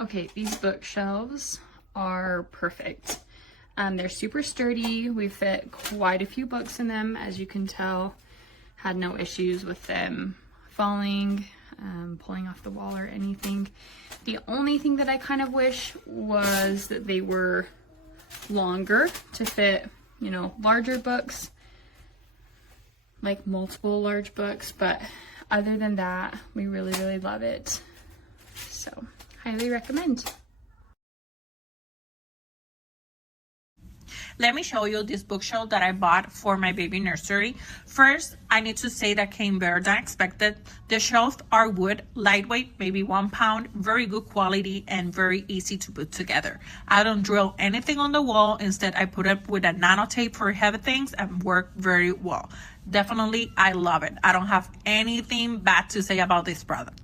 Okay, these bookshelves are perfect. They're super sturdy. We fit quite a few books in them, as you can tell. Had no issues with them falling, pulling off the wall or anything. The only thing that I kind of wish was that they were longer to fit, you know, larger books, like multiple large books. But other than that, we really, really love it. So, highly recommend. Let me show you this bookshelf that I bought for my baby nursery. First, I need to say that came better than expected. The shelves are wood, lightweight, maybe 1 pound, very good quality and very easy to put together. I don't drill anything on the wall. Instead, I put it with a nano tape for heavy things and work very well. Definitely, I love it. I don't have anything bad to say about this product.